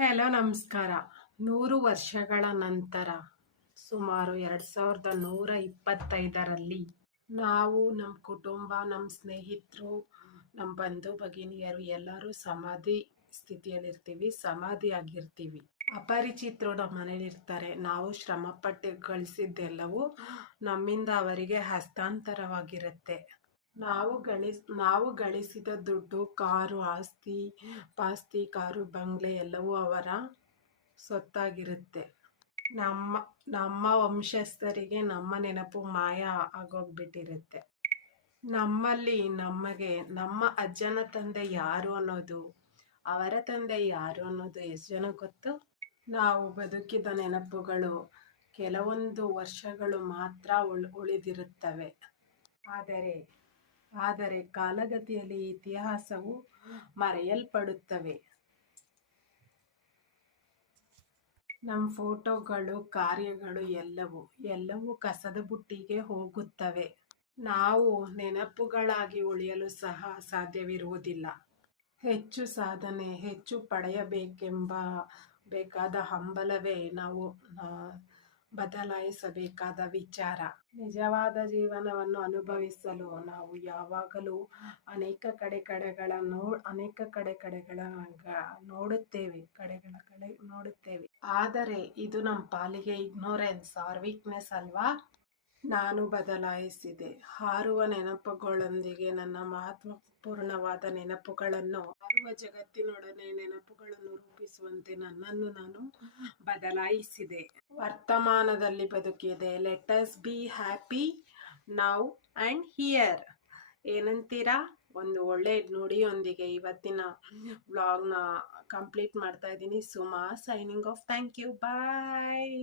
Hello ನಮಸ್ಕಾರ. 100 ವರ್ಷಗಳ ನಂತರ ಸುಮಾರು 2125ರಲ್ಲಿ ನಾವು ನಮ್ಮ ಕುಟುಂಬ, ನಮ್ಮ ಸ್ನೇಹಿತರು, ನಮ್ಮ ಬಂಧು ಭಗಿನಿಯರು ಎಲ್ಲರೂ ಸಮಾಧಿ ಸ್ಥಿತಿಯಲ್ಲಿರ್ತೀವಿ, ಸಮಾಧಿಯಾಗಿರ್ತೀವಿ. ಅಪರಿಚಿತರು ನಮ್ಮ ಮನೇಲಿರ್ತಾರೆ. ನಾವು ಶ್ರಮಪಟ್ಟು ಗಳಿಸಿದ್ದೆಲ್ಲವೂ ನಮ್ಮಿಂದ ಅವರಿಗೆ ಹಸ್ತಾಂತರವಾಗಿರುತ್ತೆ. ನಾವು ಗಳಿಸಿದ ದುಡ್ಡು, ಕಾರು, ಆಸ್ತಿ ಪಾಸ್ತಿ, ಕಾರು ಬಂಗ್ಲೆ ಎಲ್ಲವೂ ಅವರ ಸೊತ್ತಾಗಿರುತ್ತೆ. ನಮ್ಮ ನಮ್ಮ ವಂಶಸ್ಥರಿಗೆ ನಮ್ಮ ನೆನಪು ಮಾಯ ಆಗೋಗ್ಬಿಟ್ಟಿರುತ್ತೆ. ನಮಗೆ ನಮ್ಮ ಅಜ್ಜನ ತಂದೆ ಯಾರು ಅನ್ನೋದು, ಅವರ ತಂದೆ ಯಾರು ಅನ್ನೋದು ಎಷ್ಟು ಜನ ಗೊತ್ತು? ನಾವು ಬದುಕಿದ ನೆನಪುಗಳು ಕೆಲವೊಂದು ವರ್ಷಗಳು ಮಾತ್ರ ಉಳಿದಿರುತ್ತವೆ. ಆದರೆ ಕಾಲಗತಿಯಲ್ಲಿ ಇತಿಹಾಸವು ಮರೆಯಲ್ಪಡುತ್ತವೆ. ನಮ್ಮ ಫೋಟೋಗಳು, ಕಾರ್ಯಗಳು ಎಲ್ಲವೂ ಕಸದ ಬುಟ್ಟಿಗೆ ಹೋಗುತ್ತವೆ. ನಾವು ನೆನಪುಗಳಾಗಿ ಉಳಿಯಲು ಸಹ ಸಾಧ್ಯವಿರುವುದಿಲ್ಲ. ಹೆಚ್ಚು ಸಾಧನೆ, ಹೆಚ್ಚು ಬೇಕಾದ ಹಂಬಲವೇ ನಾವು ಬದಲಾಯಿಸಬೇಕಾದ ವಿಚಾರ. ನಿಜವಾದ ಜೀವನವನ್ನು ಅನುಭವಿಸಲು ನಾವು ಯಾವಾಗಲೂ ಅನೇಕ ಕಡೆಗಳ ನೋಡುತ್ತೇವೆ. ಆದರೆ ಇದು ನಮ್ಮ ಪಾಲಿಗೆ ಇಗ್ನೋರೆನ್ಸ್ ಆರ್ ವೀಕ್ನೆಸ್ ಅಲ್ವಾ? ನಾನು ಬದಲಾಯಿಸಿದೆ. ಹಾರುವ ನೆನಪುಗಳೊಂದಿಗೆ ನನ್ನ ಮಹತ್ವಪೂರ್ಣವಾದ ನೆನಪುಗಳನ್ನು, ಹಾರುವ ಜಗತ್ತಿನೊಡನೆ ನೆನಪುಗಳನ್ನು ರೂಪಿಸುವಂತೆ ನನ್ನನ್ನು ನಾನು ಬದಲಾಯಿಸಿದೆ. ವರ್ತಮಾನದಲ್ಲಿ ಬದುಕಿದೆ. Let us be happy now and here. ಏನಂತೀರಾ? ಒಂದು ಒಳ್ಳೆ ನುಡಿಯೊಂದಿಗೆ ಇವತ್ತಿನ ವ್ಲಾಗ್ನ ಕಂಪ್ಲೀಟ್ ಮಾಡ್ತಾ ಇದ್ದೀನಿ. Suma signing off. Thank you. Bye.